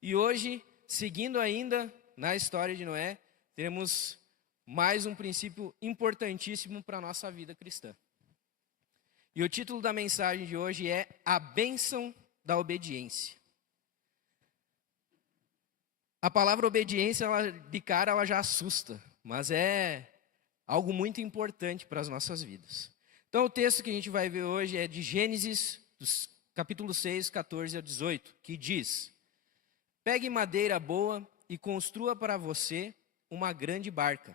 E hoje, seguindo ainda na história de Noé, temos mais um princípio importantíssimo para a nossa vida cristã. E o título da mensagem de hoje é A Bênção da Obediência. A palavra obediência, de cara, ela já assusta, mas é algo muito importante para as nossas vidas. Então, o texto que a gente vai ver hoje é de Gênesis, capítulo 6, 14 a 18, que diz: Pegue madeira boa e construa para você uma grande barca.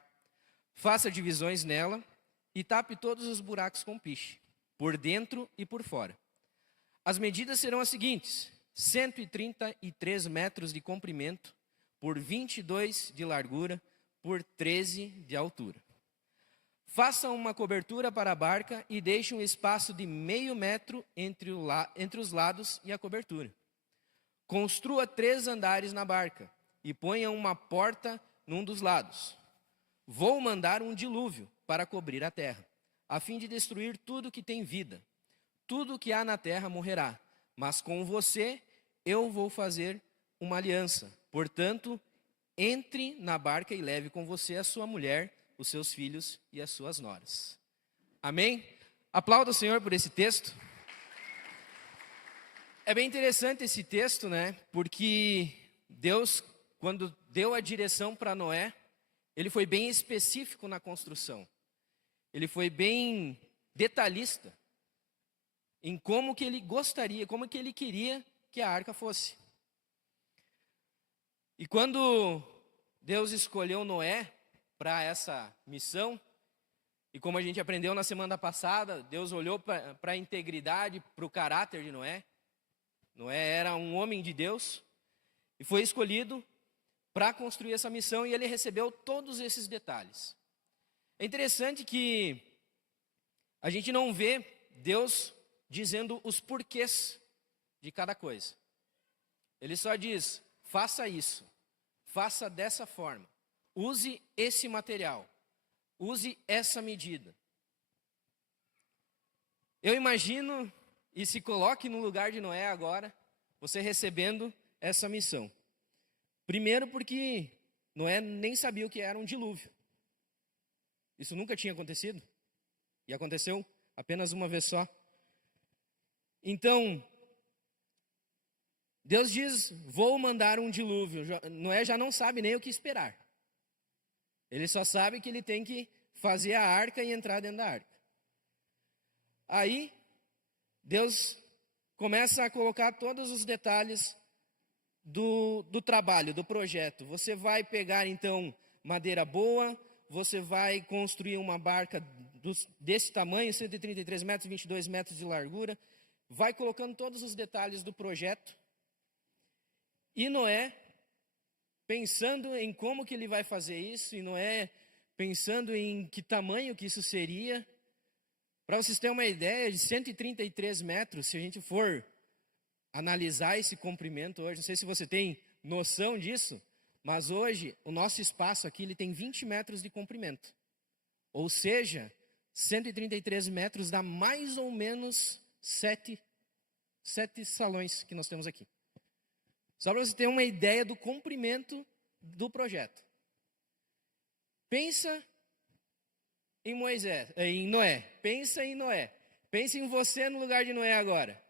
Faça divisões nela e tape todos os buracos com piche, por dentro e por fora. As medidas serão as seguintes: 133 metros de comprimento, por 22 de largura, por 13 de altura. Faça uma cobertura para a barca e deixe um espaço de meio metro entre os lados e a cobertura. Construa 3 andares na barca e ponha uma porta num dos lados. Vou mandar um dilúvio para cobrir a terra, a fim de destruir tudo que tem vida. Tudo que há na terra morrerá, mas com você eu vou fazer uma aliança. Portanto, entre na barca e leve com você a sua mulher, os seus filhos e as suas noras. Amém? Aplauda o Senhor por esse texto. É bem interessante esse texto, né? Porque Deus, quando deu a direção para Noé, ele foi bem específico na construção. Ele foi bem detalhista em como que ele gostaria, como que ele queria que a arca fosse. E quando Deus escolheu Noé para essa missão, e como a gente aprendeu na semana passada, Deus olhou para a integridade, para o caráter de Noé. Noé era um homem de Deus e foi escolhido para construir essa missão, e ele recebeu todos esses detalhes. É interessante que a gente não vê Deus dizendo os porquês de cada coisa. Ele só diz: faça isso, faça dessa forma, use esse material, use essa medida. Eu imagino, e se coloque no lugar de Noé agora, você recebendo essa missão. Primeiro porque Noé nem sabia o que era um dilúvio. Isso nunca tinha acontecido. E aconteceu apenas uma vez só. Então, Deus diz: vou mandar um dilúvio. Noé já não sabe nem o que esperar. Ele só sabe que ele tem que fazer a arca e entrar dentro da arca. Aí, Deus começa a colocar todos os detalhes do trabalho, do projeto. Você vai pegar, então, madeira boa, você vai construir uma barca desse tamanho, 133 metros, 22 metros de largura, vai colocando todos os detalhes do projeto. E Noé, pensando em como que ele vai fazer isso, e Noé pensando em que tamanho que isso seria, para vocês terem uma ideia, de 133 metros, se a gente for analisar esse comprimento hoje, não sei se você tem noção disso, mas hoje o nosso espaço aqui ele tem 20 metros de comprimento. Ou seja, 133 metros dá mais ou menos 7 salões que nós temos aqui. Só para você ter uma ideia do comprimento do projeto. Pensa em Noé. Pensa em Noé. Pensa em você no lugar de Noé agora.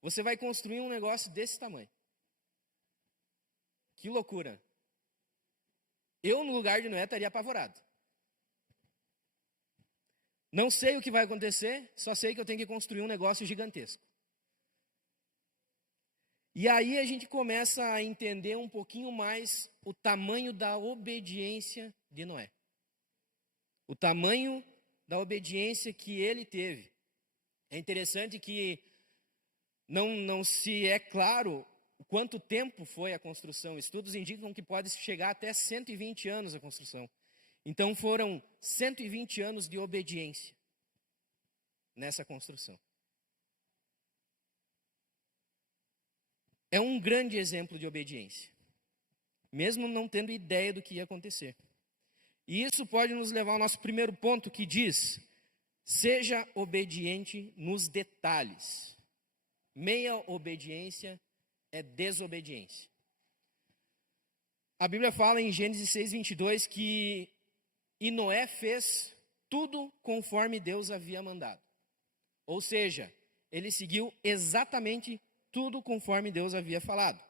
Você vai construir um negócio desse tamanho. Que loucura. Eu, no lugar de Noé, estaria apavorado. Não sei o que vai acontecer, só sei que eu tenho que construir um negócio gigantesco. E aí a gente começa a entender um pouquinho mais o tamanho da obediência de Noé. O tamanho da obediência que ele teve. É interessante que não se é claro quanto tempo foi a construção. Estudos indicam que pode chegar até 120 anos a construção. Então foram 120 anos de obediência nessa construção. É um grande exemplo de obediência, mesmo não tendo ideia do que ia acontecer. E isso pode nos levar ao nosso primeiro ponto, que diz: seja obediente nos detalhes. Meia obediência é desobediência. A Bíblia fala em Gênesis 6:22 que e Noé fez tudo conforme Deus havia mandado. Ou seja, ele seguiu exatamente tudo conforme Deus havia falado.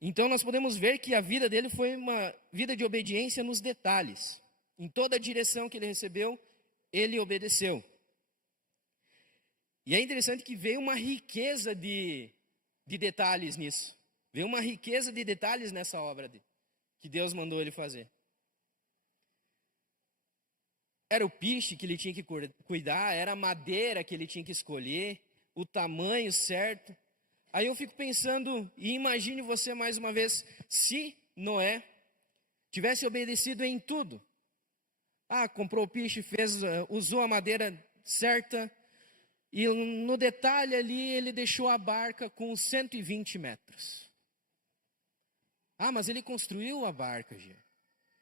Então nós podemos ver que a vida dele foi uma vida de obediência nos detalhes. Em toda a direção que ele recebeu, ele obedeceu. E é interessante que veio uma riqueza de detalhes nisso. Veio uma riqueza de detalhes nessa obra que Deus mandou ele fazer. Era o piche que ele tinha que cuidar, era a madeira que ele tinha que escolher, o tamanho certo. Aí eu fico pensando, e imagine você mais uma vez, se Noé tivesse obedecido em tudo. Comprou o piche, usou a madeira certa, e no detalhe ali ele deixou a barca com 120 metros. Mas ele construiu a barca, Gê.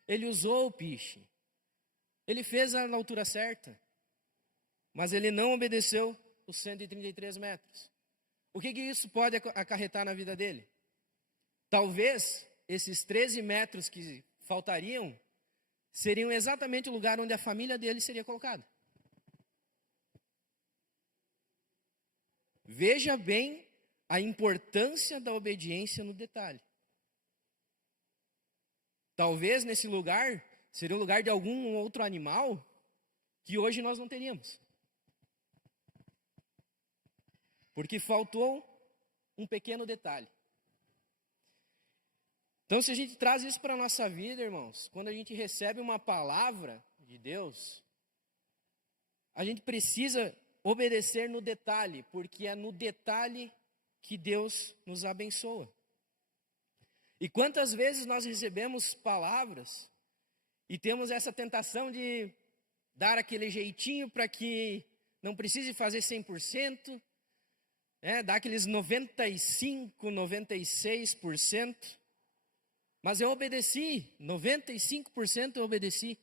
Ele usou o piche. Ele fez na altura certa. Mas ele não obedeceu os 133 metros. O que isso pode acarretar na vida dele? Talvez esses 13 metros que faltariam seriam exatamente o lugar onde a família dele seria colocada. Veja bem a importância da obediência no detalhe. Talvez nesse lugar seria o lugar de algum outro animal que hoje nós não teríamos. Porque faltou um pequeno detalhe. Então, se a gente traz isso para a nossa vida, irmãos, quando a gente recebe uma palavra de Deus, a gente precisa obedecer no detalhe, porque é no detalhe que Deus nos abençoa. E quantas vezes nós recebemos palavras e temos essa tentação de dar aquele jeitinho para que não precise fazer 100%, dar aqueles 95%, 96%. Mas eu obedeci, 95% eu obedeci,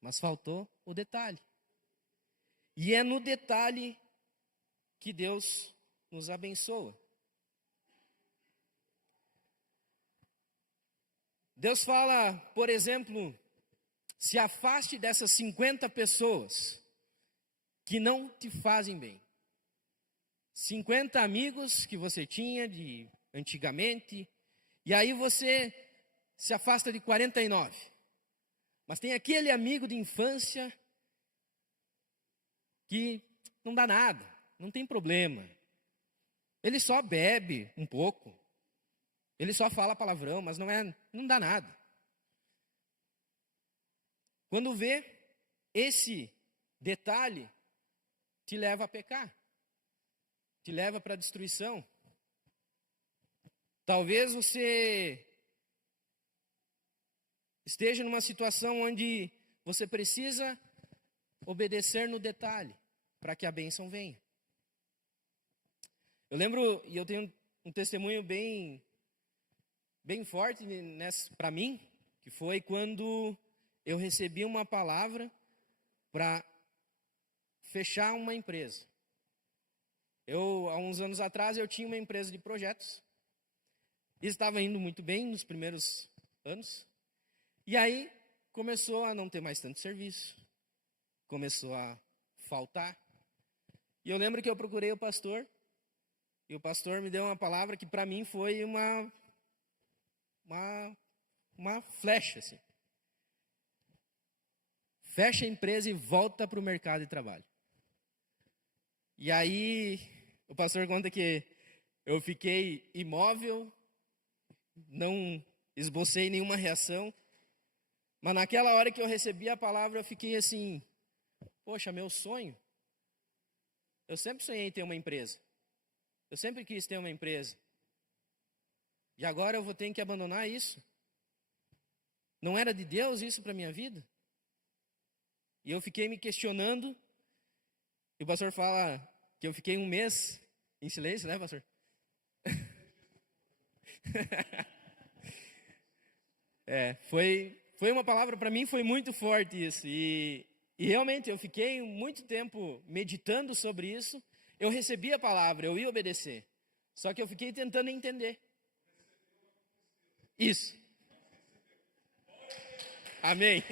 mas faltou o detalhe. E é no detalhe que Deus nos abençoa. Deus fala, por exemplo, se afaste dessas 50 pessoas que não te fazem bem. 50 amigos que você tinha de antigamente, e aí você se afasta de 49. Mas tem aquele amigo de infância que não dá nada, não tem problema. Ele só bebe um pouco. Ele só fala palavrão, mas não dá nada. Quando vê, esse detalhe te leva a pecar. Te leva para a destruição. Talvez você esteja numa situação onde você precisa obedecer no detalhe para que a bênção venha. Eu lembro, e eu tenho um testemunho bem forte para mim, que foi quando eu recebi uma palavra para fechar uma empresa. Há uns anos atrás, eu tinha uma empresa de projetos. Estava indo muito bem nos primeiros anos. E aí, começou a não ter mais tanto serviço. Começou a faltar. E eu lembro que eu procurei o pastor. E o pastor me deu uma palavra que para mim foi uma flecha, assim. Fecha a empresa e volta para o mercado de trabalho. E aí, o pastor conta que eu fiquei imóvel, não esbocei nenhuma reação, mas naquela hora que eu recebi a palavra, eu fiquei assim, poxa, meu sonho, eu sempre sonhei em ter uma empresa, eu sempre quis ter uma empresa, e agora eu vou ter que abandonar isso? Não era de Deus isso para a minha vida? E eu fiquei me questionando, e o pastor fala que eu fiquei um mês em silêncio, né, pastor? Foi uma palavra para mim, foi muito forte isso. E realmente eu fiquei muito tempo meditando sobre isso. Eu recebi a palavra, eu ia obedecer. Só que eu fiquei tentando entender. Isso. Amém.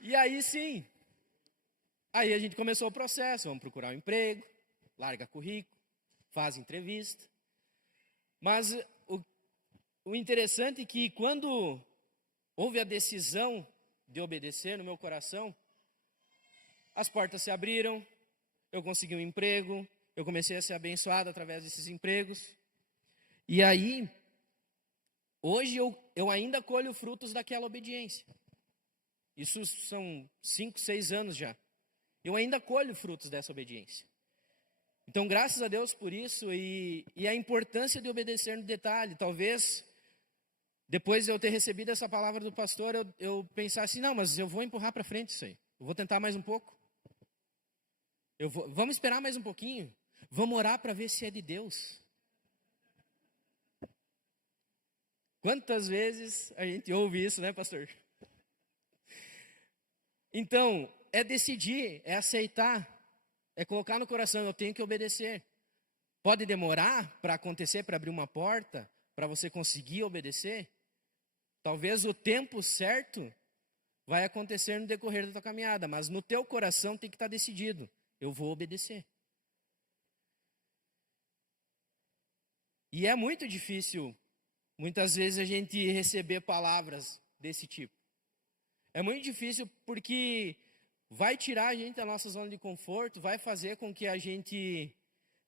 E aí sim. Aí a gente começou o processo, vamos procurar um emprego, larga currículo, faz entrevista. Mas o interessante é que quando houve a decisão de obedecer no meu coração, as portas se abriram, eu consegui um emprego, eu comecei a ser abençoado através desses empregos. E aí, hoje eu ainda colho frutos daquela obediência. Isso são 5, 6 anos já. Eu ainda colho frutos dessa obediência. Então, graças a Deus por isso e a importância de obedecer no detalhe. Talvez, depois de eu ter recebido essa palavra do pastor, eu pensasse, não, mas eu vou empurrar para frente isso aí. Eu vou tentar mais um pouco. Vamos esperar mais um pouquinho. Vamos orar para ver se é de Deus. Quantas vezes a gente ouve isso, né, pastor? Então, é decidir, é aceitar, é colocar no coração, eu tenho que obedecer. Pode demorar para acontecer, para abrir uma porta, para você conseguir obedecer? Talvez o tempo certo vai acontecer no decorrer da tua caminhada, mas no teu coração tem que estar decidido, eu vou obedecer. E é muito difícil, muitas vezes, a gente receber palavras desse tipo. É muito difícil porque vai tirar a gente da nossa zona de conforto, vai fazer com que a gente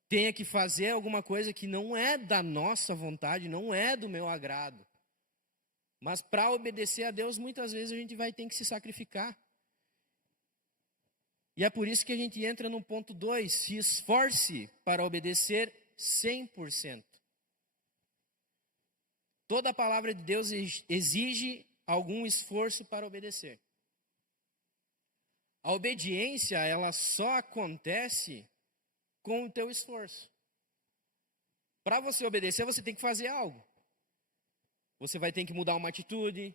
tenha que fazer alguma coisa que não é da nossa vontade, não é do meu agrado. Mas para obedecer a Deus, muitas vezes a gente vai ter que se sacrificar. E é por isso que a gente entra no ponto 2, se esforce para obedecer 100%. Toda a palavra de Deus exige algum esforço para obedecer. A obediência, ela só acontece com o teu esforço. Para você obedecer, você tem que fazer algo. Você vai ter que mudar uma atitude,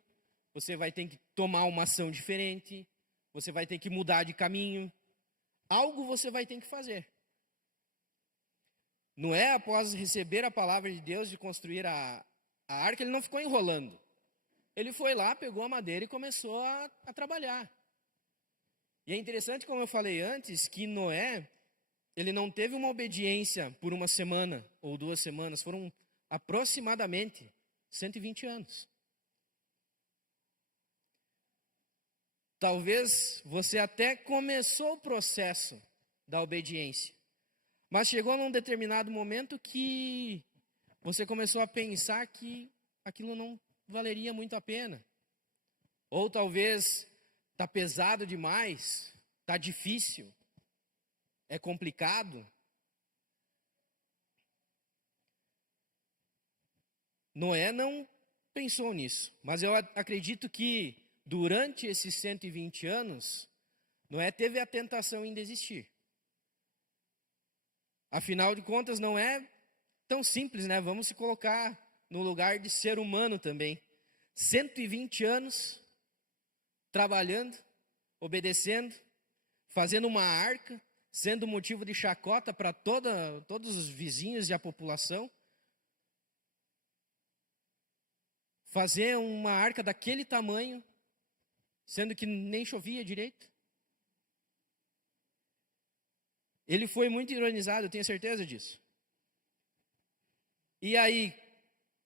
você vai ter que tomar uma ação diferente, você vai ter que mudar de caminho. Algo você vai ter que fazer. Noé, após receber a palavra de Deus de construir a arca, ele não ficou enrolando. Ele foi lá, pegou a madeira e começou a trabalhar. E é interessante, como eu falei antes, que Noé, ele não teve uma obediência por uma semana ou 2 semanas, foram aproximadamente 120 anos. Talvez você até começou o processo da obediência, mas chegou num determinado momento que você começou a pensar que aquilo não valeria muito a pena. Ou talvez está pesado demais, está difícil, é complicado. Noé não pensou nisso, mas eu acredito que durante esses 120 anos, Noé teve a tentação em desistir. Afinal de contas, não é tão simples, né? Vamos se colocar no lugar de ser humano também. 120 anos trabalhando, obedecendo, fazendo uma arca, sendo motivo de chacota para todos os vizinhos e a população. Fazer uma arca daquele tamanho, sendo que nem chovia direito. Ele foi muito ironizado, eu tenho certeza disso. E aí,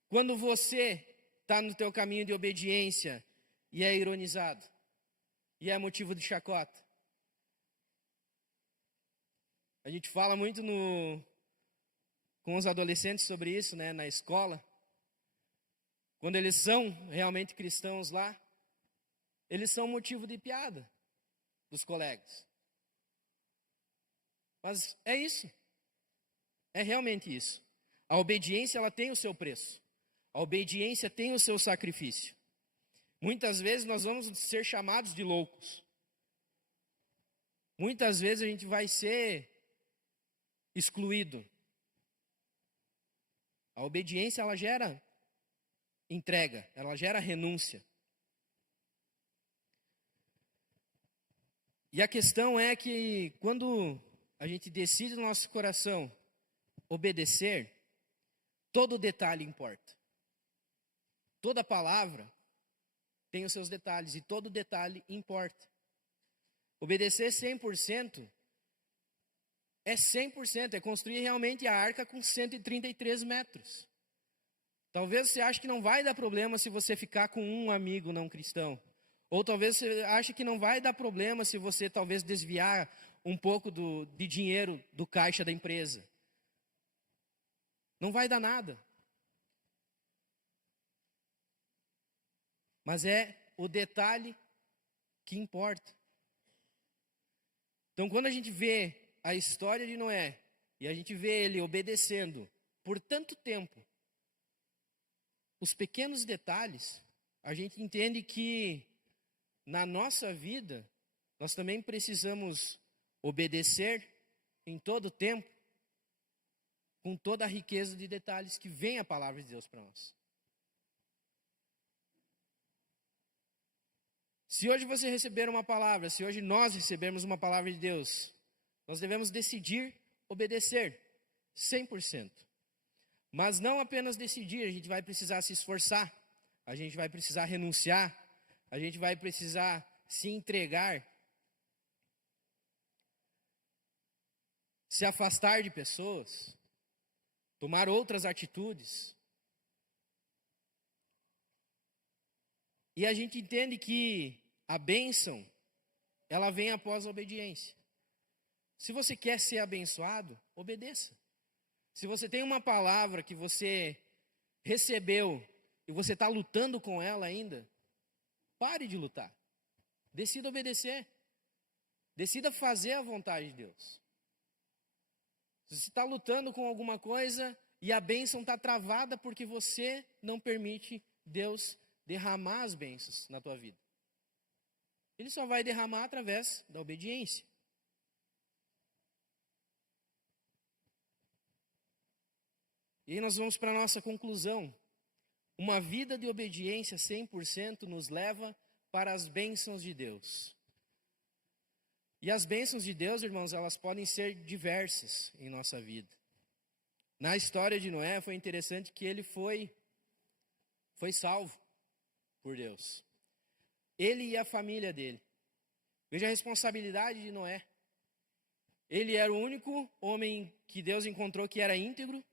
quando você está no teu caminho de obediência e é ironizado, e é motivo de chacota. A gente fala muito com os adolescentes sobre isso, né, na escola. Quando eles são realmente cristãos lá, eles são motivo de piada dos colegas. Mas é isso. É realmente isso. A obediência, ela tem o seu preço. A obediência tem o seu sacrifício. Muitas vezes nós vamos ser chamados de loucos. Muitas vezes a gente vai ser excluído. A obediência, ela gera entrega, ela gera renúncia. E a questão é que quando a gente decide no nosso coração obedecer, todo detalhe importa. Toda palavra tem os seus detalhes e todo detalhe importa. Obedecer 100% é 100%, é construir realmente a arca com 133 metros. Talvez você ache que não vai dar problema se você ficar com um amigo não cristão. Ou talvez você ache que não vai dar problema se você talvez desviar um pouco de dinheiro do caixa da empresa. Não vai dar nada. Mas é o detalhe que importa. Então, quando a gente vê a história de Noé e a gente vê ele obedecendo por tanto tempo, os pequenos detalhes, a gente entende que na nossa vida nós também precisamos obedecer em todo tempo, com toda a riqueza de detalhes que vem a palavra de Deus para nós. Se hoje você receber uma palavra, se hoje nós recebermos uma palavra de Deus, nós devemos decidir obedecer 100%. Mas não apenas decidir, a gente vai precisar se esforçar, a gente vai precisar renunciar, a gente vai precisar se entregar, se afastar de pessoas, tomar outras atitudes. E a gente entende que a bênção, ela vem após a obediência. Se você quer ser abençoado, obedeça. Se você tem uma palavra que você recebeu e você está lutando com ela ainda, pare de lutar. Decida obedecer. Decida fazer a vontade de Deus. Se você está lutando com alguma coisa e a bênção está travada porque você não permite Deus derramar as bênçãos na tua vida. Ele só vai derramar através da obediência. E aí nós vamos para a nossa conclusão. Uma vida de obediência 100% nos leva para as bênçãos de Deus. E as bênçãos de Deus, irmãos, elas podem ser diversas em nossa vida. Na história de Noé foi interessante que ele foi salvo por Deus. Ele e a família dele. Veja a responsabilidade de Noé. Ele era o único homem que Deus encontrou que era íntegro.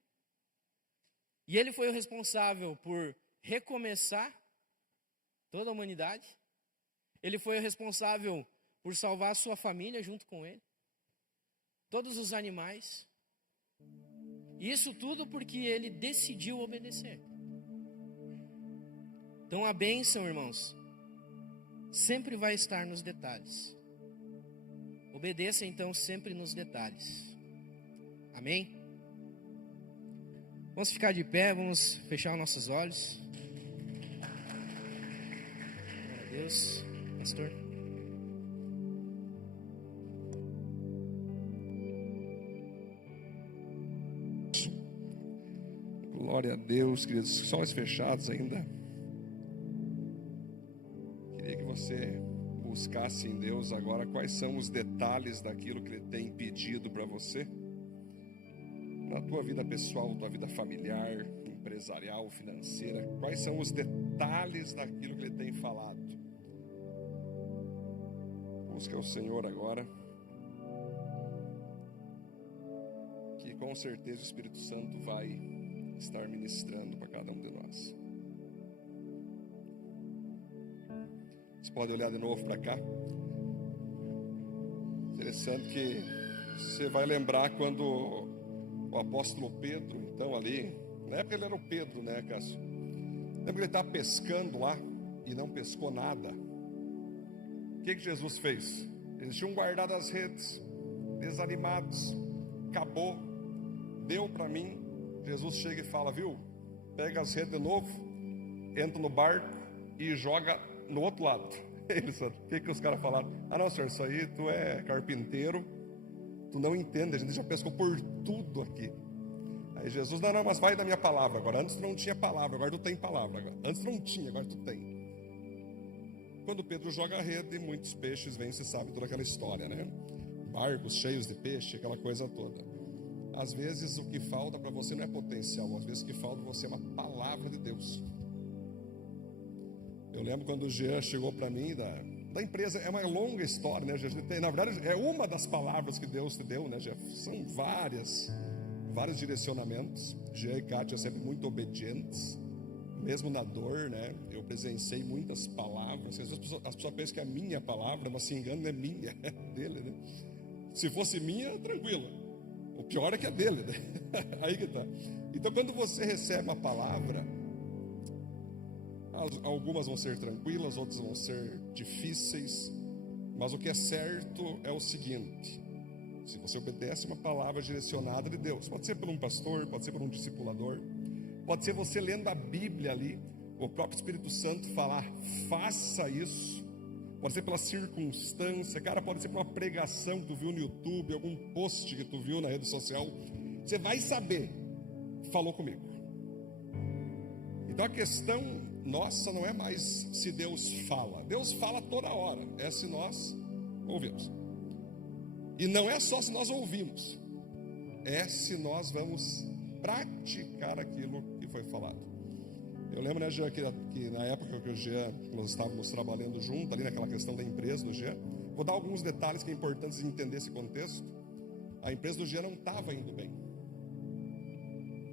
E ele foi o responsável por recomeçar toda a humanidade. Ele foi o responsável por salvar a sua família junto com ele. Todos os animais. Isso tudo porque ele decidiu obedecer. Então a bênção, irmãos, sempre vai estar nos detalhes. Obedeça então sempre nos detalhes. Amém? Vamos ficar de pé, vamos fechar os nossos olhos. Glória a Deus, pastor. Glória a Deus, queridos, só olhos fechados ainda. Queria que você buscasse em Deus agora quais são os detalhes daquilo que Ele tem pedido para você. Na tua vida pessoal, tua vida familiar, empresarial, financeira, quais são os detalhes daquilo que Ele tem falado? Busca o Senhor agora, que com certeza o Espírito Santo vai estar ministrando para cada um de nós. Você pode olhar de novo para cá. Interessante que você vai lembrar quando o apóstolo Pedro, então ali, na época ele era o Pedro, né, Cássio? Lembra que ele estava pescando lá e não pescou nada. O que Jesus fez? Eles tinham guardado as redes, desanimados, acabou, deu para mim. Jesus chega e fala, viu? Pega as redes de novo, entra no barco e joga no outro lado. O que os caras falaram? Ah não, senhor, isso aí tu é carpinteiro, tu não entende, a gente já pescou por tudo aqui. Aí Jesus, não, mas vai da minha palavra agora. Antes tu não tinha palavra, agora tu tem palavra agora. Antes tu não tinha, agora tu tem. Quando Pedro joga a rede, muitos peixes vêm, você sabe toda aquela história, né? barcos cheios de peixe, aquela coisa toda. Às vezes o que falta para você não é potencial, às vezes o que falta para você é uma palavra de Deus. Eu lembro quando o Jean chegou para mim da empresa, é uma longa história, né, Jean? Na verdade, é uma das palavras que Deus te deu, né, Jean? São vários direcionamentos. Jean e Kátia sempre muito obedientes, mesmo na dor, né? Eu presenciei muitas palavras. Às vezes as pessoas pensam que é a minha palavra, mas se engano, não é minha, é dele, né? Se fosse minha, tranquilo. O pior é que é dele, né? Aí que tá. Então, quando você recebe uma palavra, algumas vão ser tranquilas, outras vão ser difíceis, mas o que é certo é o seguinte: se você obedece uma palavra direcionada de Deus, pode ser por um pastor, pode ser por um discipulador, pode ser você lendo a Bíblia ali, o próprio Espírito Santo falar, faça isso. Pode ser pela circunstância, cara, pode ser por uma pregação que tu viu no YouTube, algum post que tu viu na rede social. Você vai saber, falou comigo. Então a questão nossa não é mais se Deus fala toda hora, é se nós ouvimos. E não é só se nós ouvimos, é se nós vamos praticar aquilo que foi falado. Eu lembro, né, Jean, que na época que o Jean, nós estávamos trabalhando junto, ali naquela questão da empresa do Jean, vou dar alguns detalhes que é importante entender esse contexto. A empresa do Jean não estava indo bem.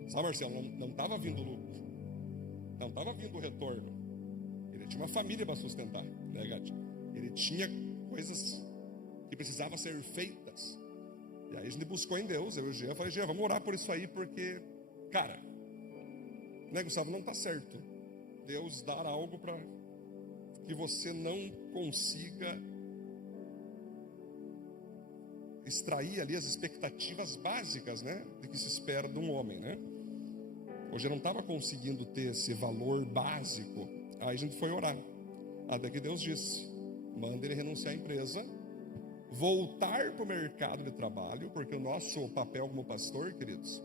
Sabe, Marcelo, não estava vindo lucro, não estava vindo retorno. Ele tinha uma família para sustentar, né, Gati? Ele tinha coisas que precisavam ser feitas. E aí a gente buscou em Deus, eu e o Jean, falei, Jean, vamos orar por isso aí, porque, cara, né, Gustavo, não está certo Deus dar algo para que você não consiga extrair ali as expectativas básicas, né, de que se espera de um homem, né? Hoje eu não estava conseguindo ter esse valor básico. Aí a gente foi orar, até que Deus disse, manda ele renunciar à empresa, voltar para o mercado de trabalho, porque o nosso papel como pastor, queridos,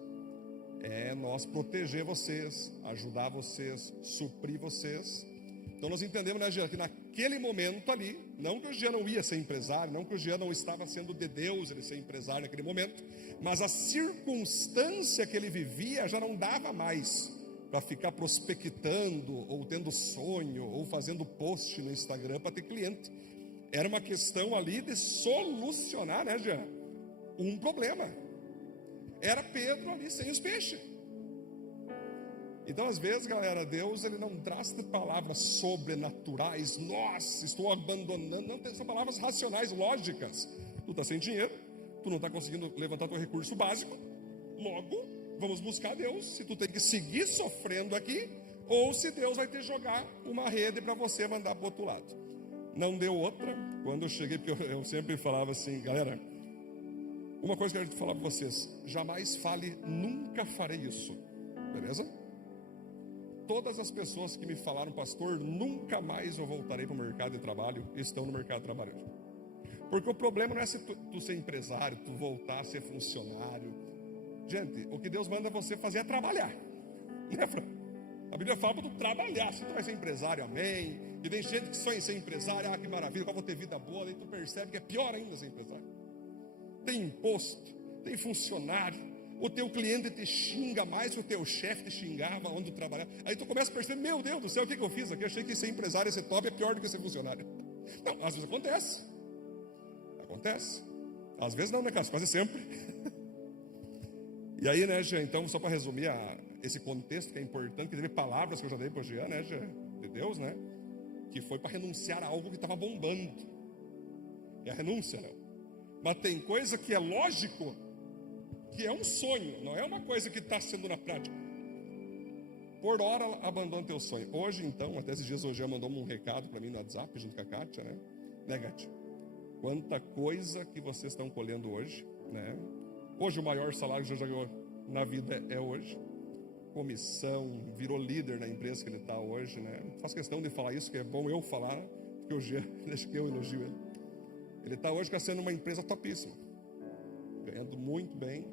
é nós proteger vocês, ajudar vocês, suprir vocês. Então nós entendemos, né, Jean, que naquele momento ali, não que o Jean não ia ser empresário, não que o Jean não estava sendo de Deus ele ser empresário naquele momento, mas a circunstância que ele vivia já não dava mais para ficar prospectando, ou tendo sonho, ou fazendo post no Instagram para ter cliente. Era uma questão ali de solucionar, né, Jean, um problema. Era Pedro ali sem os peixes. Então, às vezes, galera, Deus ele não traz palavras sobrenaturais. Nossa, estou abandonando. Não, são palavras racionais, lógicas. Tu está sem dinheiro, tu não está conseguindo levantar teu recurso básico. Logo, vamos buscar Deus. Se tu tem que seguir sofrendo aqui, ou se Deus vai te jogar uma rede para você mandar para o outro lado. Não deu outra. Quando eu cheguei, porque eu sempre falava assim, galera, uma coisa que eu quero falar para vocês: jamais fale, nunca farei isso, beleza? Todas as pessoas que me falaram, pastor, nunca mais eu voltarei para o mercado de trabalho, estão no mercado de trabalho hoje. Porque o problema não é se tu ser empresário, tu voltar a ser funcionário. Gente, o que Deus manda você fazer é trabalhar, né, Fran? A Bíblia fala para tu trabalhar. Se tu vai ser empresário, amém. E tem gente que sonha em ser empresário, que maravilha, eu vou ter vida boa. Daí tu percebe que é pior ainda ser empresário. Tem imposto, tem funcionário, o teu cliente te xinga mais que o teu chefe te xingava onde tu trabalhava. Aí tu começa a perceber, meu Deus do céu, o que eu fiz aqui? Eu achei que ser empresário, ser top é pior do que ser funcionário. Não, às vezes acontece. Às vezes não, né, cara? Quase sempre. E aí, né, Jean, então, só para resumir esse contexto que é importante, que teve palavras que eu já dei para o Jean, né, Jean, de Deus, né, que foi para renunciar a algo que estava bombando. É a renúncia, né? Mas tem coisa que é lógico, que é um sonho, não é uma coisa que está sendo na prática. Por hora, abandona teu sonho. Hoje, então, até esses dias, o Jean mandou um recado para mim no WhatsApp, junto com a Kátia, né, Kátia? Quanta coisa que vocês estão colhendo hoje, né? Hoje o maior salário que o Jean já ganhou na vida é hoje. Comissão, virou líder na empresa que ele está hoje, né? Faço questão de falar isso, que é bom eu falar, porque o Jean, deixa que eu elogio ele. Ele está hoje sendo uma empresa topíssima, ganhando muito bem,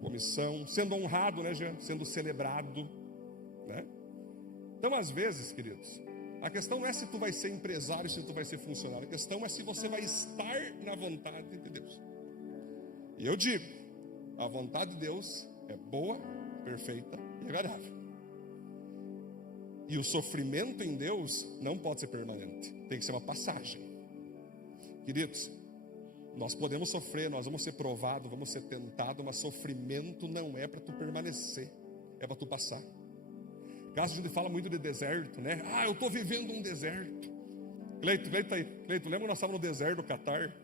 comissão, sendo honrado, né, Jean? Sendo celebrado, né? Então, às vezes, queridos, a questão não é se tu vai ser empresário, se tu vai ser funcionário. A questão é se você vai estar na vontade de Deus. E eu digo, a vontade de Deus é boa, perfeita e agradável. E o sofrimento em Deus não pode ser permanente, tem que ser uma passagem. Queridos, nós podemos sofrer, nós vamos ser provados, vamos ser tentados, mas sofrimento não é para tu permanecer, é para tu passar. Caso a gente fala muito de deserto, né? Ah, eu estou vivendo um deserto. Cleito tá aí. Cleito, lembra que nós estávamos no deserto do Catar?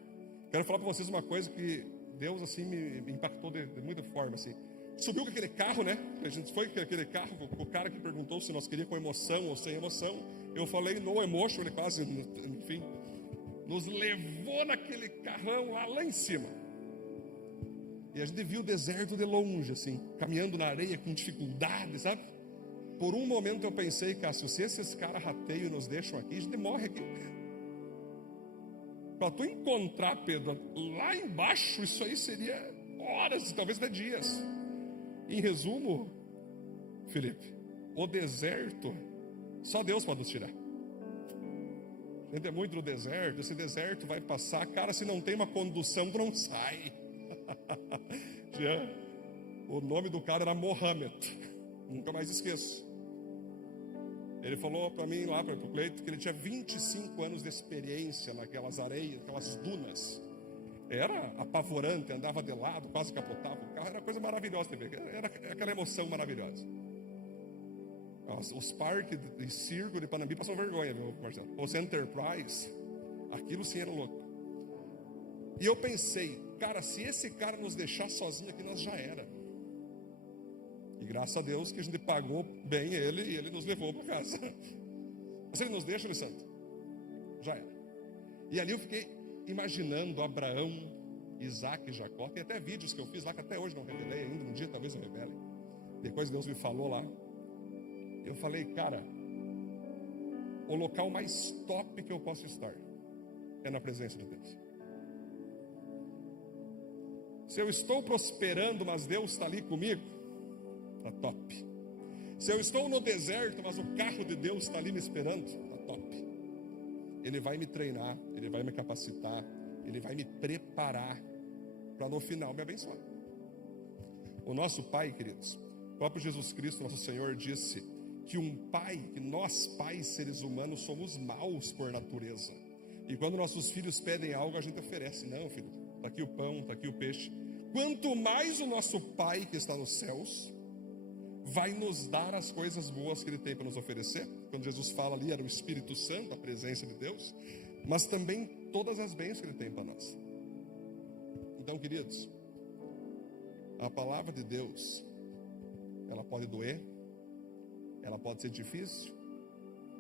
Quero falar para vocês uma coisa que Deus assim me impactou de muita forma assim. Subiu com aquele carro, né? A gente foi com aquele carro, o cara que perguntou se nós queríamos com emoção ou sem emoção. Eu falei no emotion, ele quase, enfim, nos levou naquele carrão lá em cima. E a gente viu o deserto de longe, assim, caminhando na areia com dificuldade, sabe? Por um momento eu pensei, Cássio, se esses caras rateiam e nos deixam aqui, a gente morre aqui. Para tu encontrar, Pedro, lá embaixo, isso aí seria horas, talvez até dias. Em resumo, Felipe, o deserto, só Deus pode nos tirar. A gente é muito no deserto, esse deserto vai passar, cara, se não tem uma condução, tu não sai. O nome do cara era Mohammed, nunca mais esqueço. Ele falou para mim lá, para o Cleito, que ele tinha 25 anos de experiência naquelas areias, aquelas dunas. Era apavorante, andava de lado, quase capotava o carro, era coisa maravilhosa de ver, era aquela emoção maravilhosa. Os parques de circo de Panambi passam vergonha, viu, Marcelo? Os Enterprise, aquilo sim era louco. E eu pensei, cara, se esse cara nos deixar sozinho aqui, nós já era. E graças a Deus que a gente pagou bem ele e ele nos levou para casa. Mas ele nos deixa, Alessandro, já era. E ali eu fiquei imaginando Abraão, Isaac e Jacó. Tem até vídeos que eu fiz lá que até hoje não revelei ainda. Um dia talvez eu revele. Depois Deus me falou lá. Eu falei, cara, o local mais top que eu posso estar é na presença de Deus. Se eu estou prosperando, mas Deus está ali comigo, está top. Se eu estou no deserto, mas o carro de Deus está ali me esperando, está top. Ele vai me treinar, Ele vai me capacitar, Ele vai me preparar para no final me abençoar. O nosso Pai, queridos, o próprio Jesus Cristo, nosso Senhor, disse que que nós pais, seres humanos, somos maus por natureza. E quando nossos filhos pedem algo, a gente oferece. Não, filho, está aqui o pão, está aqui o peixe. Quanto mais o nosso Pai que está nos céus vai nos dar as coisas boas que Ele tem para nos oferecer. Quando Jesus fala ali, era o Espírito Santo, a presença de Deus, mas também todas as bênçãos que Ele tem para nós. Então, queridos, a palavra de Deus, ela pode doer, ela pode ser difícil.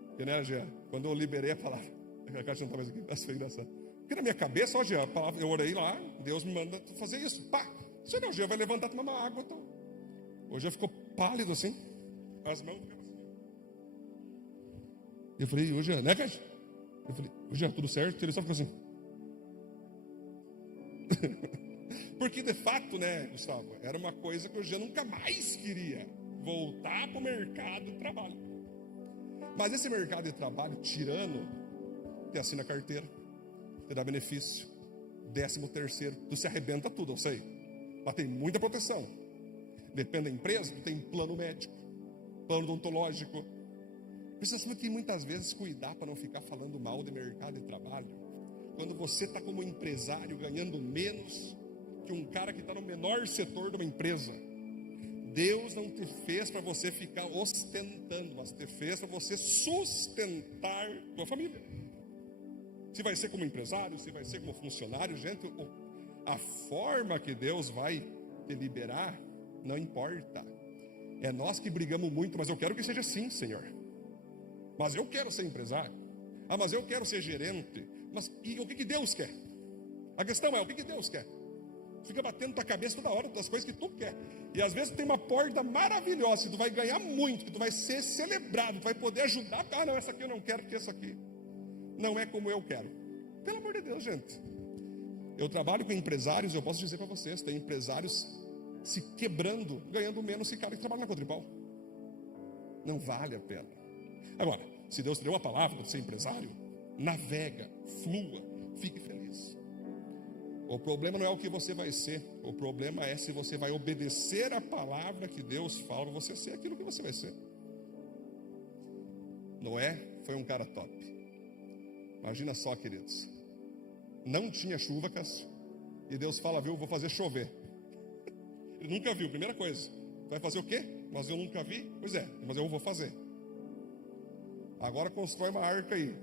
Porque, né, Jean, quando eu liberei a palavra, a caixa não está mais aqui, mas foi engraçado. Porque na minha cabeça, ó, Jean, a palavra, eu orei lá, Deus me manda fazer isso. Pá! Se não, Jean vai levantar, tomar uma água. Então. Hoje já ficou pálido assim, as mãos ficam assim. Eu falei, ô Jean, né, Caixa? Eu falei, ô Jean, tudo certo? Ele só ficou assim. Porque de fato, né, Gustavo, era uma coisa que o Jean nunca mais queria. Voltar para o mercado de trabalho. Mas esse mercado de trabalho tirano, te assina carteira, te dá benefício, 13º, tu se arrebenta tudo, eu sei. Mas tem muita proteção. Depende da empresa, tu tem plano médico, plano odontológico. Precisa que muitas vezes cuidar para não ficar falando mal de mercado de trabalho. Quando você está como empresário ganhando menos que um cara que está no menor setor de uma empresa. Deus não te fez para você ficar ostentando, mas te fez para você sustentar tua família. Se vai ser como empresário, se vai ser como funcionário, gente, a forma que Deus vai te liberar, não importa. É nós que brigamos muito, mas eu quero que seja assim, Senhor. Mas eu quero ser empresário. Ah, mas eu quero ser gerente. Mas e o que Deus quer? A questão é, o que Deus quer? Fica batendo tua cabeça toda hora das coisas que tu quer. E às vezes tem uma porta maravilhosa, que tu vai ganhar muito, que tu vai ser celebrado, tu vai poder ajudar. Ah, não, essa aqui eu não quero, porque essa aqui não é como eu quero. Pelo amor de Deus, gente. Eu trabalho com empresários, eu posso dizer para vocês, tem empresários se quebrando, ganhando menos que cara que trabalha na Cotribal. Não vale a pena. Agora, se Deus te deu uma palavra para ser empresário, navega, flua, fique feliz. O problema não é o que você vai ser. O problema é se você vai obedecer a palavra que Deus fala para você ser aquilo que você vai ser. Noé foi um cara top. Imagina só, queridos. Não tinha chuva, Cássio. E Deus fala, viu, vou fazer chover. Ele nunca viu, primeira coisa. Vai fazer o quê? Mas eu nunca vi? Pois é, mas eu vou fazer. Agora constrói uma arca aí.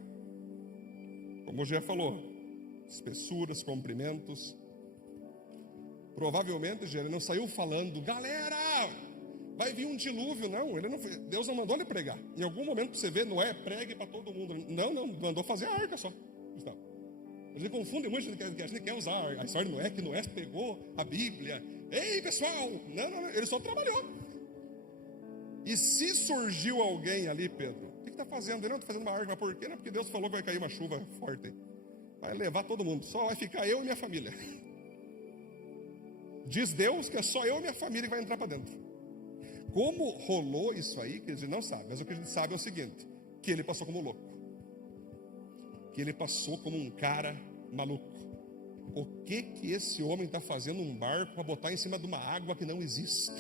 Como o Gé falou, espessuras, comprimentos. Provavelmente, Gé, ele não saiu falando, galera, vai vir um dilúvio. Não, ele não, Deus não mandou ele pregar. Em algum momento você vê, Noé, pregue para todo mundo. Não, mandou fazer a arca só. A gente confunde muito, a gente quer usar a história de Noé, que Noé pegou a Bíblia. Ei, pessoal, não, ele só trabalhou. E se surgiu alguém ali, Pedro, o que está fazendo? Ele não está fazendo uma arca, mas por quê? Não, porque Deus falou que vai cair uma chuva forte. Vai levar todo mundo, só vai ficar eu e minha família. Diz Deus que é só eu e minha família que vai entrar para dentro. Como rolou isso aí, que a gente não sabe, mas o que a gente sabe é o seguinte, que ele passou como louco. Que ele passou como um cara maluco. O que esse homem está fazendo um barco para botar em cima de uma água que não existe?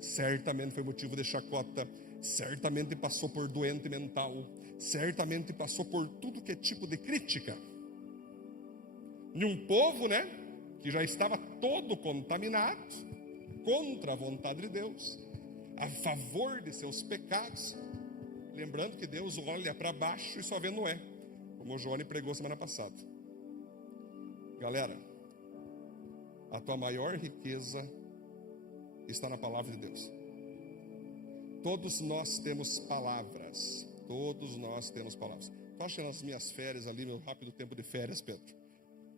Certamente foi motivo de chacota, certamente passou por doente mental, certamente passou por tudo que é tipo de crítica. E um povo, né, que já estava todo contaminado, contra a vontade de Deus, a favor de seus pecados. Lembrando que Deus olha para baixo e só vê Noé, como o Johnny pregou semana passada. Galera, a tua maior riqueza está na palavra de Deus. Todos nós temos palavras. Todos nós temos palavras. Estou achando as minhas férias ali, meu rápido tempo de férias, Pedro.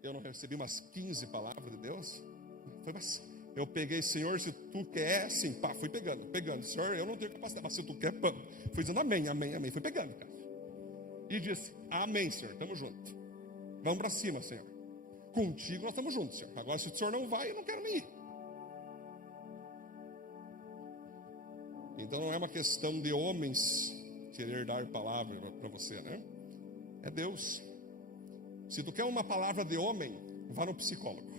Eu não recebi umas 15 palavras de Deus? Eu peguei, Senhor, se tu quer, sim, pá, fui pegando. Senhor, eu não tenho capacidade, mas se tu quer, pão. Fui dizendo amém, fui pegando, cara. E disse, amém, Senhor, estamos juntos. Vamos para cima, Senhor. Contigo nós estamos juntos, Senhor. Agora, se o Senhor não vai, eu não quero nem ir. Então não é uma questão de homens querer dar palavra para você, né? É Deus. Se tu quer uma palavra de homem, vá no psicólogo.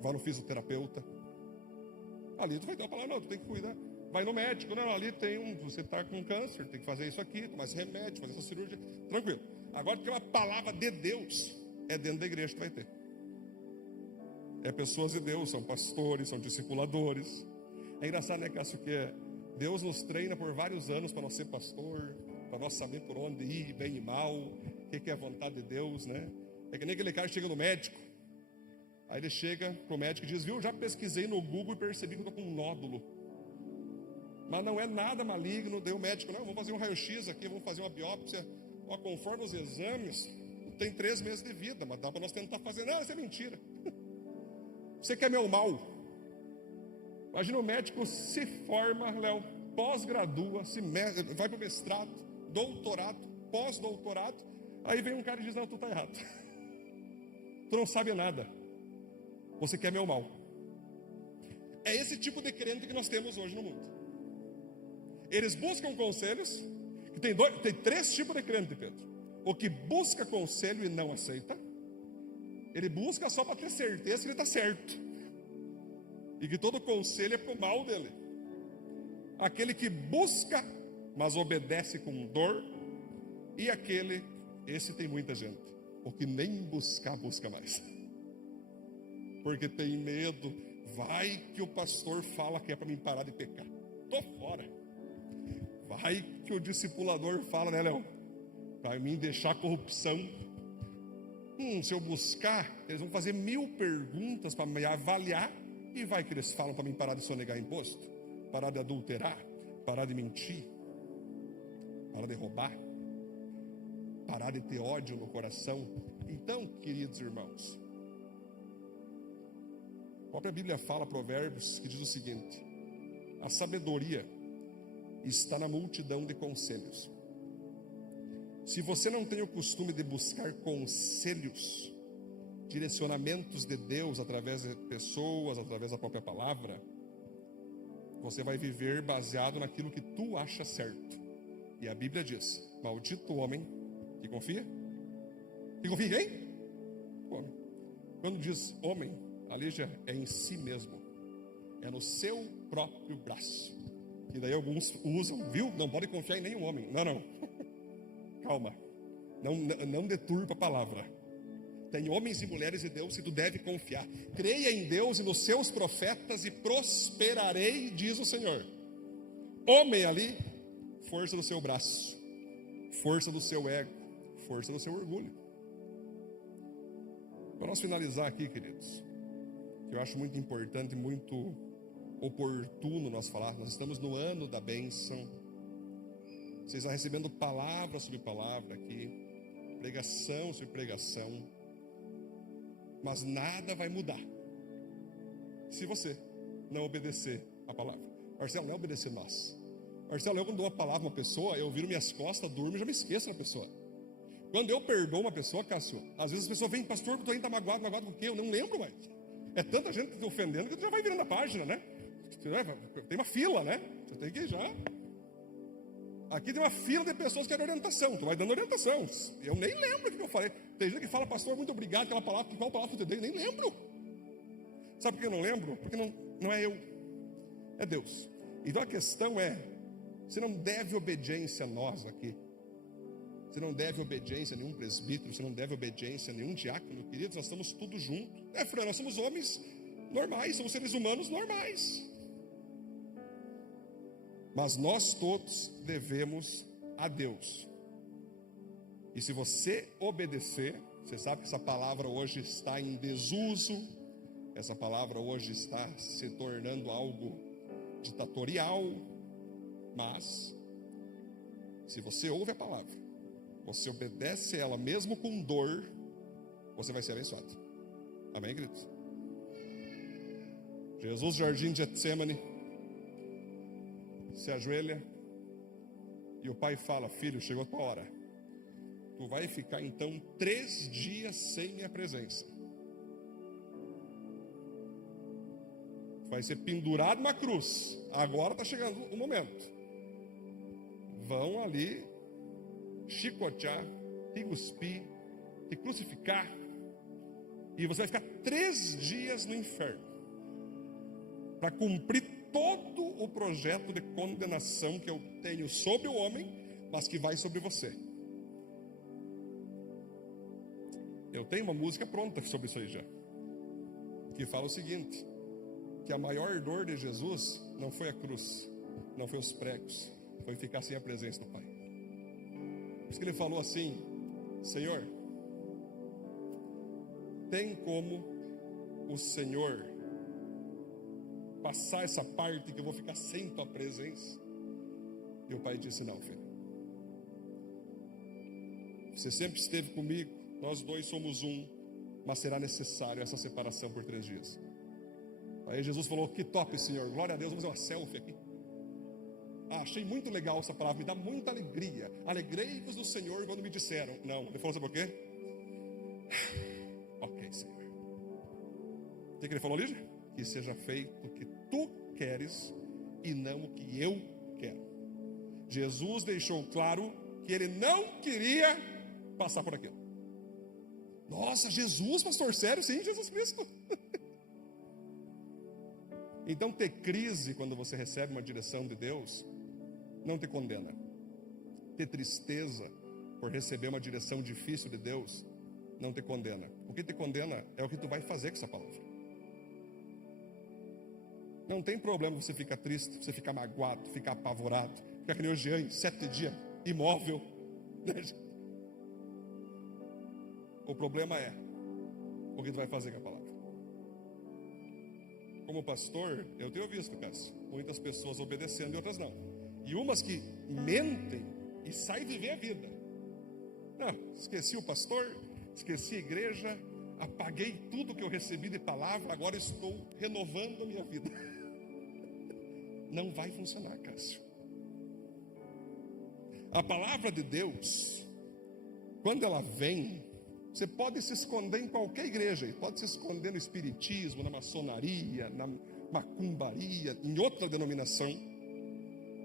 Vá no fisioterapeuta. Ali tu vai ter uma palavra, não, tu tem que cuidar. Vai no médico, não, ali tem você está com câncer, tem que fazer isso aqui, tomar esse remédio, fazer essa cirurgia, tranquilo. Agora tu quer uma palavra de Deus, é dentro da igreja que tu vai ter. É pessoas de Deus, são pastores, são discipuladores. É engraçado, né, Cássio, que Deus nos treina por vários anos para nós ser pastor, para nós saber por onde ir, bem e mal, o que é a vontade de Deus, né? É que nem aquele cara que chega no médico, aí ele chega pro médico e diz, viu, já pesquisei no Google e percebi que eu estou com um nódulo. Mas não é nada maligno, deu o médico, não, vamos fazer um raio-x aqui, vamos fazer uma biópsia, ó, conforme os exames, tem 3 meses de vida, mas dá para nós tentar fazer, não, isso é mentira. Você quer meu mal? Imagina o médico se forma, Léo, pós-gradua, vai para o mestrado, doutorado, pós-doutorado, aí vem um cara e diz, não, tu está errado. Tu não sabe nada. Você quer meu mal. É esse tipo de crente que nós temos hoje no mundo. Eles buscam conselhos, tem 3 tipos de crente, Pedro. O que busca conselho e não aceita. Ele busca só para ter certeza que ele está certo. E que todo conselho é para o mal dele. Aquele que busca, mas obedece com dor. E esse tem muita gente. O que nem buscar, busca mais. Porque tem medo. Vai que o pastor fala que é para mim parar de pecar. Tô fora. Vai que o discipulador fala, né, Léo? Para mim deixar a corrupção. Se eu buscar, eles vão fazer 1000 perguntas para me avaliar. E vai que eles falam para mim parar de sonegar imposto, parar de adulterar, parar de mentir, parar de roubar, parar de ter ódio no coração. Então, queridos irmãos, a própria Bíblia fala, Provérbios, que diz o seguinte: a sabedoria está na multidão de conselhos. Se você não tem o costume de buscar conselhos, direcionamentos de Deus através de pessoas, através da própria palavra, você vai viver baseado naquilo que tu acha certo. E a Bíblia diz: maldito o homem que confia. Que confia em quem? próprio homem. Quando diz homem, ali já é em si mesmo. É no seu próprio braço. E daí alguns usam, viu? Não pode confiar em nenhum homem. Não. Calma. Não deturpa a palavra. Tem homens e mulheres de Deus e tu deve confiar. Creia em Deus e nos seus profetas e prosperarei, diz o Senhor. Homem ali, força do seu braço, força do seu ego, força do seu orgulho. Para nós finalizar aqui, queridos, que eu acho muito importante, muito oportuno nós falar, nós estamos no ano da bênção. Vocês estão recebendo palavra sobre palavra aqui, pregação sobre pregação, mas nada vai mudar se você não obedecer a palavra. Marcelo, não é obedecer nós. Marcelo, eu quando dou uma palavra a uma pessoa, eu viro minhas costas, durmo e já me esqueço da pessoa. Quando eu perdoo uma pessoa, Cássio, às vezes a pessoa vem, pastor, tu ainda está magoado com o quê? Eu não lembro mais. É tanta gente te ofendendo que tu já vai virando a página, né? Tem uma fila, né? Você tem que já... Aqui tem uma fila de pessoas que querem orientação. Tu vai dando orientação. Eu nem lembro o que eu falei. Tem gente que fala, pastor, muito obrigado pela palavra. Qual palavra que eu te dei? Nem lembro. Sabe por que eu não lembro? Porque não é eu. É Deus. Então a questão é, você não deve obediência a nós aqui. Você não deve obediência a nenhum presbítero. Você não deve obediência a nenhum diácono. Queridos, nós estamos tudo junto. Fran, nós somos homens normais. Somos seres humanos normais. Mas nós todos devemos a Deus. E se você obedecer, você sabe que essa palavra hoje está em desuso, essa palavra hoje está se tornando algo ditatorial, mas se você ouve a palavra, você obedece ela mesmo com dor, você vai ser abençoado. Amém, queridos? Jesus, jardim de Getsemane, se ajoelha e o pai fala, filho, chegou a tua hora. Tu vai ficar então 3 dias sem minha presença. Vai ser pendurado na cruz. Agora está chegando o momento. Vão ali chicotear, te cuspir, te crucificar, e você vai ficar 3 dias no inferno para cumprir todo o projeto de condenação que eu tenho sobre o homem, mas que vai sobre você. Eu tenho uma música pronta sobre isso aí já, que fala o seguinte, que a maior dor de Jesus não foi a cruz, não foi os pregos, foi ficar sem a presença do Pai. Por isso que ele falou assim, Senhor, tem como o Senhor passar essa parte que eu vou ficar sem tua presença? E o pai disse, não, filho, você sempre esteve comigo, nós dois somos um, mas será necessário essa separação por 3 dias. Aí Jesus falou, que top, Senhor, glória a Deus, vamos fazer uma selfie aqui. Achei muito legal essa palavra, me dá muita alegria. Alegrei-vos do Senhor quando me disseram. Não, ele falou, sabe por quê? Ok, Senhor. O que ele falou, Lígia? Que seja feito o que tu queres e não o que eu quero. Jesus deixou claro que ele não queria passar por aquilo. Nossa, Jesus, pastor, sério? Sim, Jesus Cristo. Então ter crise quando você recebe uma direção de Deus não te condena. Ter tristeza por receber uma direção difícil de Deus não te condena. O que te condena é o que tu vai fazer com essa palavra. Não tem problema você ficar triste, você ficar magoado, ficar apavorado, ficar que nem o Jean, 7 dias, imóvel. O problema é o que tu vai fazer com a palavra. Como pastor, eu tenho visto, Cássio, muitas pessoas obedecendo e outras não. E umas que mentem e saem viver a vida. Não, esqueci o pastor, esqueci a igreja, apaguei tudo que eu recebi de palavra, agora estou renovando a minha vida. Não vai funcionar, Cássio. A palavra de Deus, quando ela vem, você pode se esconder em qualquer igreja, pode se esconder no espiritismo, na maçonaria, na macumbaria, em outra denominação.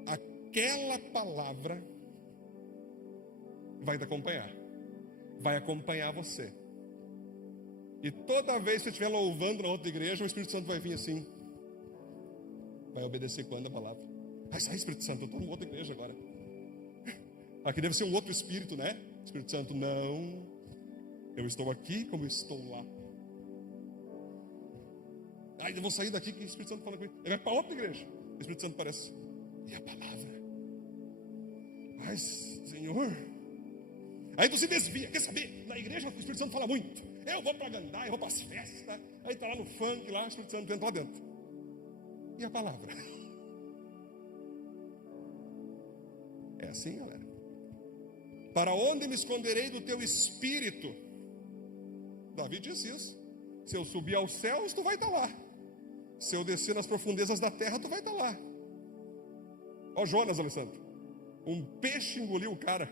Aquela palavra vai te acompanhar, vai acompanhar você. E toda vez que você estiver louvando na outra igreja, o Espírito Santo vai vir assim. Vai obedecer quando a palavra. Ai, sai, Espírito Santo, eu estou em outra igreja agora. Aqui deve ser um outro Espírito, né? Espírito Santo, não. Eu estou aqui como estou lá. Ai, eu vou sair daqui que o Espírito Santo fala comigo. Ele vai para outra igreja. O Espírito Santo parece. E a palavra? Mas, Senhor. Aí você desvia. Quer saber? Na igreja o Espírito Santo fala muito. Eu vou para Gandá, eu vou para as festas. Aí está lá no funk, lá o Espírito Santo entra lá dentro. E a palavra? É assim, galera. Para onde me esconderei do teu espírito? Davi disse isso. Se eu subir aos céus, tu vai estar lá. Se eu descer nas profundezas da terra, tu vai estar lá. Ó Jonas, Alessandro. Um peixe engoliu o cara.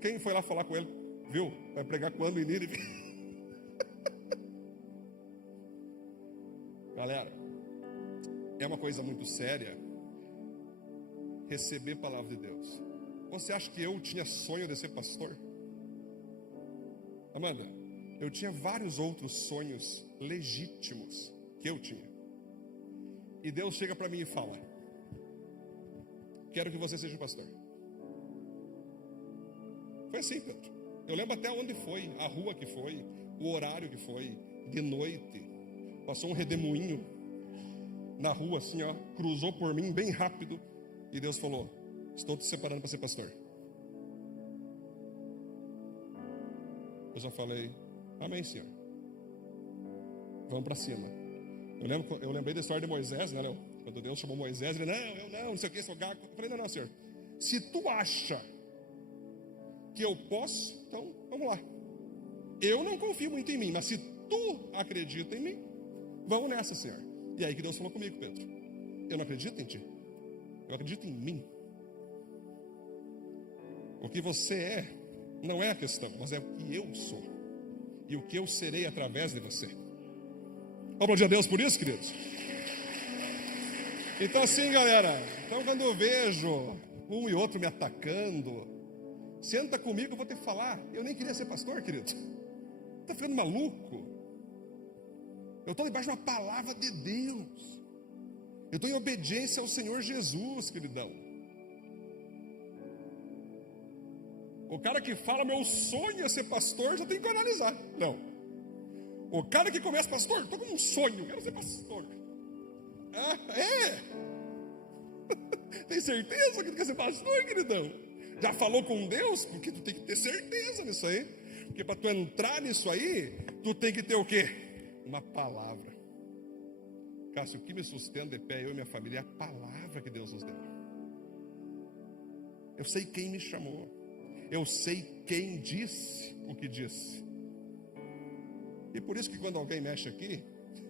Quem foi lá falar com ele? Viu? Vai pregar quando em Nínive? Galera, é uma coisa muito séria receber a palavra de Deus. Você acha que eu tinha sonho de ser pastor? Amanda, eu tinha vários outros sonhos legítimos que eu tinha. E Deus chega para mim e fala: quero que você seja pastor. Foi assim, Pedro. Eu lembro até onde foi, a rua que foi, o horário que foi, de noite. Passou um redemoinho na rua assim, ó, cruzou por mim bem rápido. E Deus falou: estou te separando para ser pastor. Eu já falei: amém, Senhor. Vamos para cima. Eu lembrei da história de Moisés, né, Léo? Quando Deus chamou Moisés, ele: não sei o que, sou gago. Eu falei: não, Senhor. Se tu acha que eu posso, então vamos lá. Eu não confio muito em mim, mas se tu acredita em mim, vamos nessa, Senhor. E aí que Deus falou comigo: Pedro, eu não acredito em ti, eu acredito em mim. O que você é não é a questão, mas é o que eu sou e o que eu serei através de você. Vamos aplaudir a Deus por isso, queridos? Então assim, galera, então quando eu vejo um e outro me atacando, senta comigo, eu vou te falar. Eu nem queria ser pastor, querido. Tá ficando maluco? Eu estou debaixo de uma palavra de Deus. Eu estou em obediência ao Senhor Jesus, queridão. O cara que fala meu sonho é ser pastor, já tem que analisar. Não. O cara que começa: pastor, estou com um sonho, quero ser pastor. Ah, é? Tem certeza que tu quer ser pastor, queridão? Já falou com Deus? Porque tu tem que ter certeza nisso aí. Porque para tu entrar nisso aí, tu tem que ter o quê? Uma palavra. Cássio, o que me sustenta de pé, eu e minha família, é a palavra que Deus nos deu. Eu sei quem me chamou. Eu sei quem disse o que disse. E por isso que quando alguém mexe aqui,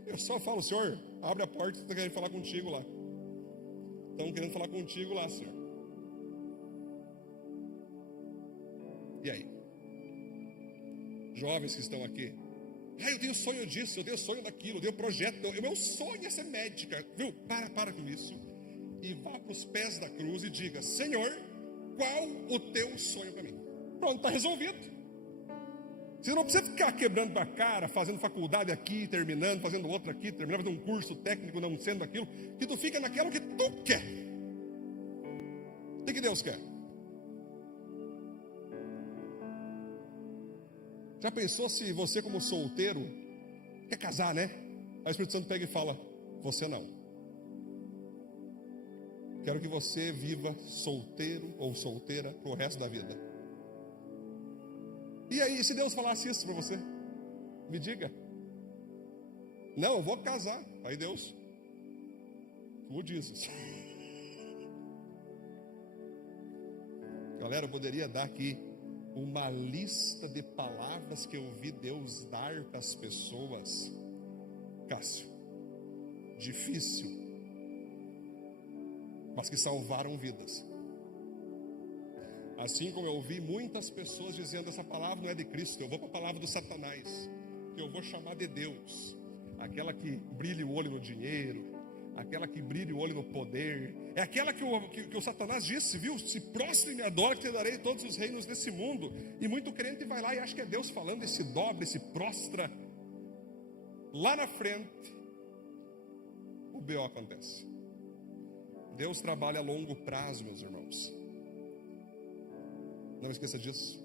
eu só falo: Senhor, abre a porta, estão querendo falar contigo lá. Estão querendo falar contigo lá, Senhor. E aí? Jovens que estão aqui: eu tenho sonho disso, eu tenho sonho daquilo, eu tenho projeto, o meu sonho é ser médica. Viu? Para com isso. E vá para os pés da cruz e diga: Senhor, qual o teu sonho para mim? Pronto, está resolvido. Você não precisa ficar quebrando a cara, fazendo faculdade aqui, terminando, fazendo outra aqui, terminando, fazendo um curso técnico, não sendo aquilo, que tu fica naquilo que tu quer. O que Deus quer? Já pensou se você, como solteiro, quer casar, né? Aí o Espírito Santo pega e fala: você não. Quero que você viva solteiro ou solteira pro resto da vida. E aí, se Deus falasse isso para você? Me diga. Não, eu vou casar. Aí Deus: tu dizes. Galera, eu poderia dar aqui uma lista de palavras que eu vi Deus dar para as pessoas. Cássio, difícil, mas que salvaram vidas. Assim como eu ouvi muitas pessoas dizendo: essa palavra não é de Cristo, eu vou para a palavra do Satanás, que eu vou chamar de Deus. Aquela que brilha o olho no dinheiro, aquela que brilha o olho no poder, é aquela que o Satanás disse, viu? Se prostre e me adore, que te darei todos os reinos desse mundo. E muito crente vai lá e acha que é Deus falando, e se dobra, e se prostra. lá na frente, o BO acontece. Deus trabalha a longo prazo, meus irmãos. Não esqueça disso.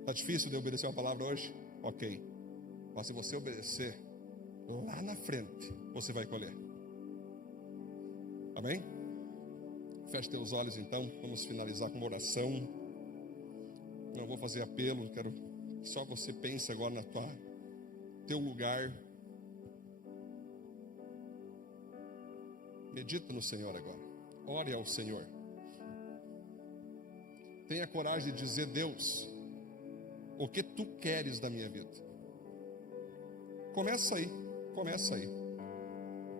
Está difícil de obedecer uma palavra hoje? Ok. Mas se você obedecer, lá na frente, você vai colher. Amém? Feche teus olhos então. Vamos finalizar com uma oração. Não vou fazer apelo. Quero que só você pense agora na teu lugar. Medita no Senhor agora. Ore ao Senhor. Tenha coragem de dizer: Deus, o que tu queres da minha vida? Começa aí.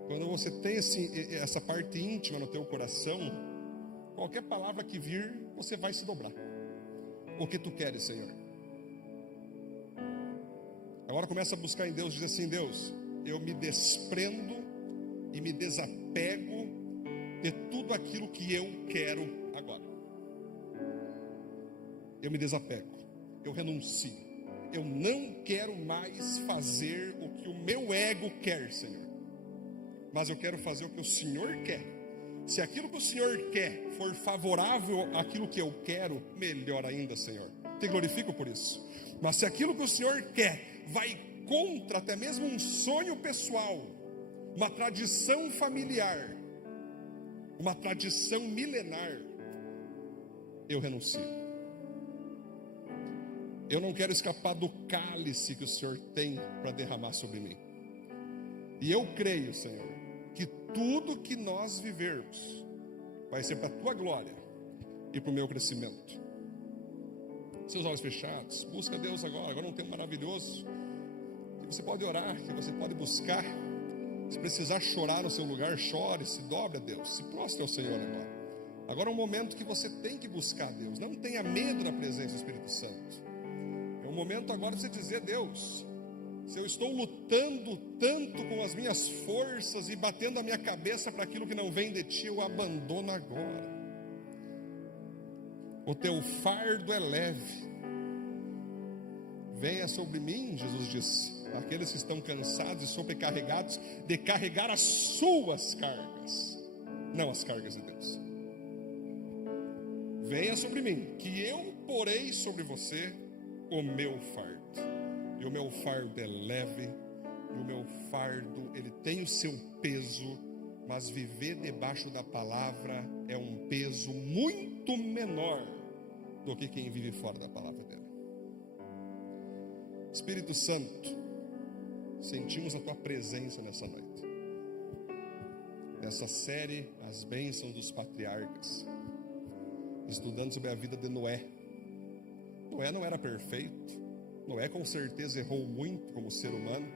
Quando você tem essa parte íntima no teu coração, qualquer palavra que vir, você vai se dobrar. O que tu queres, Senhor? Agora começa a buscar em Deus. Diz assim: Deus, eu me desprendo e me desapego de tudo aquilo que eu quero agora. Eu me desapego, eu renuncio. Eu não quero mais fazer o que o meu ego quer, Senhor, mas eu quero fazer o que o Senhor quer. Se aquilo que o Senhor quer for favorável àquilo que eu quero, melhor ainda, Senhor, te glorifico por isso. Mas se aquilo que o Senhor quer vai contra até mesmo um sonho pessoal, uma tradição familiar, uma tradição milenar, eu renuncio. Eu não quero escapar do cálice que o Senhor tem para derramar sobre mim. E eu creio, Senhor, que tudo que nós vivermos vai ser para a tua glória e para o meu crescimento. Seus olhos fechados, busca Deus agora. Agora é um tempo maravilhoso que você pode orar, que você pode buscar. Se precisar chorar no seu lugar, chore, se dobre a Deus, se prostre ao Senhor agora. Agora é um momento que você tem que buscar Deus. Não tenha medo da presença do Espírito Santo. É um momento agora de você dizer: Deus, se eu estou lutando tanto com as minhas forças e batendo a minha cabeça para aquilo que não vem de ti, eu abandono agora. O teu fardo é leve. Venha sobre mim, Jesus disse, aqueles que estão cansados e sobrecarregados, de carregar as suas cargas, não as cargas de Deus. Venha sobre mim, que eu porei sobre você o meu fardo. E o meu fardo é leve, e o meu fardo, ele tem o seu peso, mas viver debaixo da palavra é um peso muito menor do que quem vive fora da palavra dela. Espírito Santo, sentimos a tua presença nessa noite, nessa série As Bênçãos dos Patriarcas, estudando sobre a vida de Noé. Noé não era perfeito. Noé com certeza errou muito como ser humano,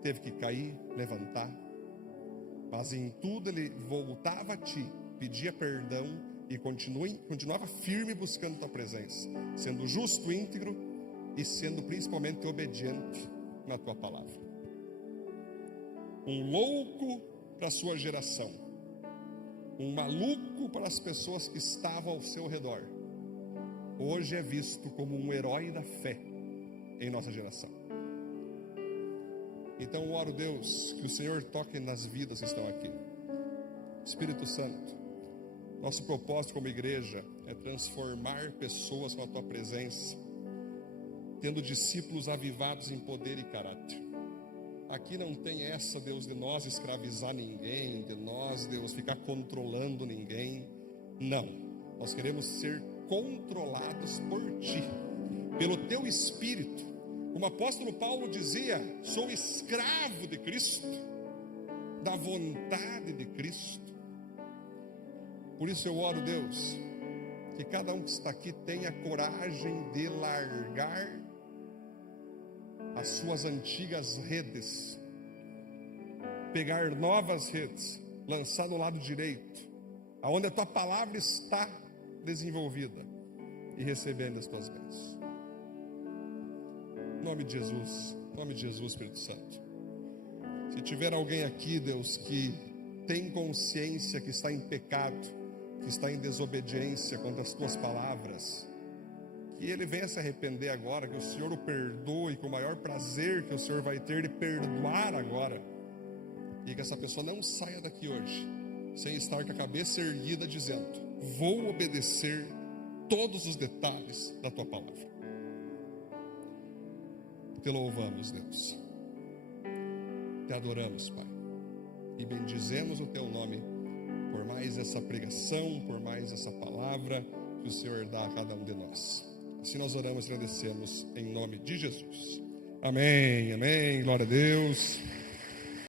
teve que cair, levantar, mas em tudo ele voltava a ti, pedia perdão e continuava firme buscando tua presença, sendo justo, íntegro e sendo principalmente obediente na tua palavra. Um louco para a sua geração, um maluco para as pessoas que estavam ao seu redor, hoje é visto como um herói da fé em nossa geração. Então eu oro, Deus, que o Senhor toque nas vidas que estão aqui. Espírito Santo, nosso propósito como igreja é transformar pessoas com a tua presença, tendo discípulos avivados em poder e caráter. Aqui não tem essa, Deus, de nós escravizar ninguém, de nós, Deus, ficar controlando ninguém. Não, nós queremos ser controlados por ti, pelo teu Espírito. Como o apóstolo Paulo dizia: sou escravo de Cristo, da vontade de Cristo. Por isso eu oro, Deus, que cada um que está aqui tenha coragem de largar as suas antigas redes, pegar novas redes, lançar no lado direito, aonde a tua palavra está desenvolvida, e recebendo as tuas bênçãos. Em nome de Jesus, Espírito Santo. Se tiver alguém aqui, Deus, que tem consciência que está em pecado, que está em desobediência contra as tuas palavras, que ele venha se arrepender agora, que o Senhor o perdoe, com o maior prazer que o Senhor vai ter de perdoar agora, e que essa pessoa não saia daqui hoje sem estar com a cabeça erguida dizendo: vou obedecer todos os detalhes da tua palavra. Te louvamos, Deus, te adoramos, Pai, e bendizemos o teu nome por mais essa pregação, por mais essa palavra que o Senhor dá a cada um de nós. Assim nós oramos e agradecemos em nome de Jesus. Amém, amém, glória a Deus.